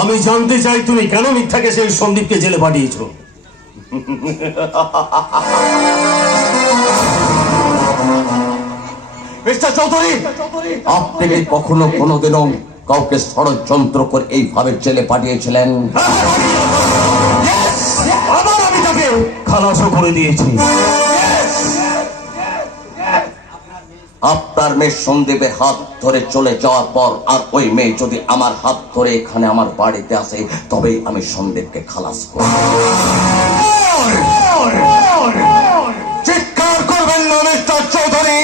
আমি জানতে চাই তুমি কেন মিথ্যাকে সেই সন্দীপকে জেলে পাঠিয়েছো? মিস্টার চৌধুরী, আপনি কি কখনো কোনোদিনও কাউকে ষড়যন্ত্র করে এইভাবে জেলে পাঠিয়েছিলেন? আবার আমি তাকে খালাসও করে দিয়েছি। আপনার মেয়ে সন্দীপের হাত ধরে চলে যাওয়ার পর আর ওই মেয়ে যদি আমার হাত ধরে এখানে আমার বাড়িতে আসে, তবেই আমি সন্দীপকে খালাস করব। চিৎকার করবেন না মিস্টার চৌধুরী।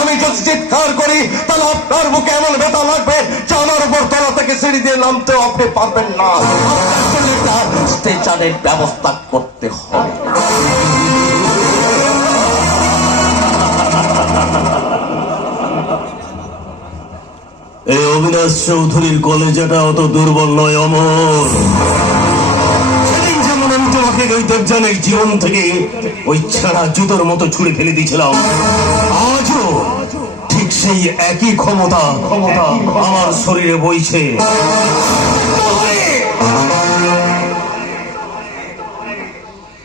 আমি যদি চিৎকার করি তাহলে আপনার বুকে এমন ব্যথা লাগবে যে আমার উপর তলা থেকে সিঁড়ি দিয়ে নামতেও আপনি পারবেন না। স্ট্রেচারের ব্যবস্থা করতে হবে। এই অবিনাশ চৌধুরীর কলেজাটা অত দুর্বল নয় অমর। সেদিন যেমন আমি তোমাকে ওই দেবযানের জীবন থেকে ওই ছেঁড়া জুতোর মতো ছুঁড়ে ফেলে দিয়েছিলাম, আজও ঠিক সেই একই ক্ষমতা আমার শরীরে বইছে।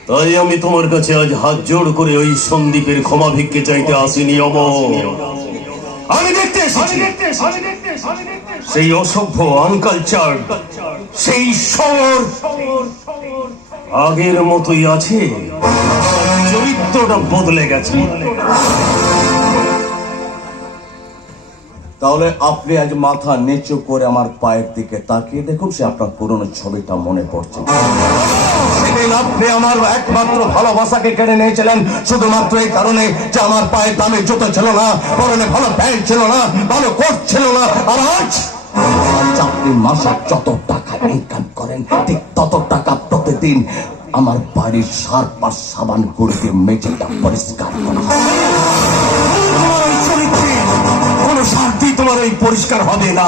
তাই আমি তোমার কাছে আজ হাত জোড় করে ওই সন্দীপের ক্ষমা ভিক্ষে চাইতে আসিনি অমর। আমি দেখতে এসেছি সেই অসভ্য আনকালচার, সেই শহর আগের মতোই আছে, চরিত্রটা বদলে গেছে। তাহলে আপনি আজ মাথা নিচু করে আমার পায়ের দিকে তাকিয়ে দেখুন, সে আপনার পুরনো ছবিটা মনে পড়ছে। সেদিন আপনি আমার একমাত্র ভালোবাসাকে কেড়ে নিয়েছিলেন শুধুমাত্র এই কারণে যে আমার পায়ের দামে জুতো ছিল না, পরনে ভালো প্যান্ট ছিল না, ভালো কোট ছিল না। আর আজ আপনি মাসে যত টাকা ইনকাম করেন ঠিক তত টাকা প্রতিদিন আমার বাড়ির সার্ফ আর সাবান করে দিয়ে মেঝেটা পরিষ্কার করা হয়। কোনো শান্তি তোমার এই পরিষ্কার হবে না।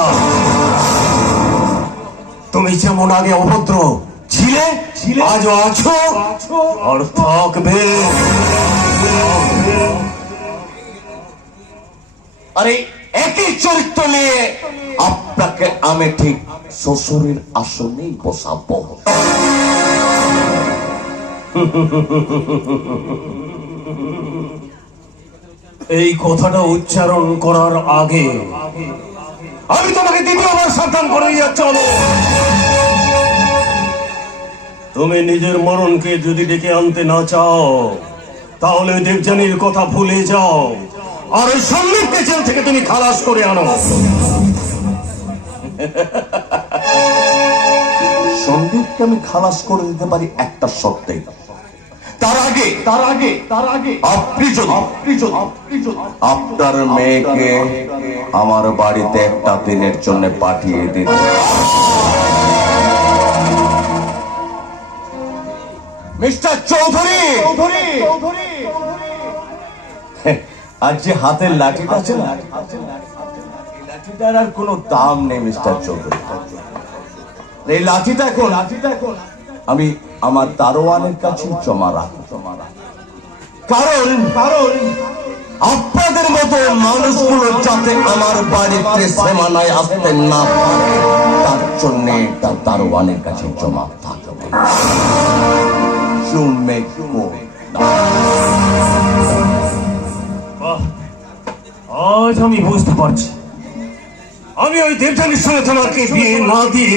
তুমি যেমন আগে অভদ্র ছিলে, আজও আছো আর থাকবে। আরে একই চরিত্র নিয়ে আপনাকে আমি ঠিক শ্বশুরের আসনেই বসাবো। এই কথাটা উচ্চারণ করার আগে আমি তোমাকে দ্বিতীয়বার সাবধান করে যাচ্ছি। তুমি নিজের মরণকে যদি ডেকে আনতে না চাও তাহলে দেবযানীর কথা ভুলে যাও আর ওই সন্দীপকে জেল থেকে তুমি খালাস করে আনো। সন্দীপকে আমি খালাস করে দিতে পারি একটা শর্তে। তার আগে আপনি যদি আপনার মেয়েকে আমার বাড়িতে একটা দিনের জন্য পাঠিয়ে দিতে। মিস্টার চৌধুরী, আর যে হাতের লাঠিটা আছে না, লাঠিটার আর কোনো দাম নেই মিস্টার চৌধুরী। এই লাঠিটা এখন আমি আমার দারোয়ানের কাছে জমা রাখি। কারণ আপনাদের মতো মানুষগুলো যাতে আমার বাড়িতে সীমানায় আসতে না পারে তার জন্য তার দারোয়ানের কাছে জমা থাকবে। আজ আমি বুঝতে পারছি আমি ওই দেবযানীর সঙ্গে তোমাকে বিয়ে না দিয়ে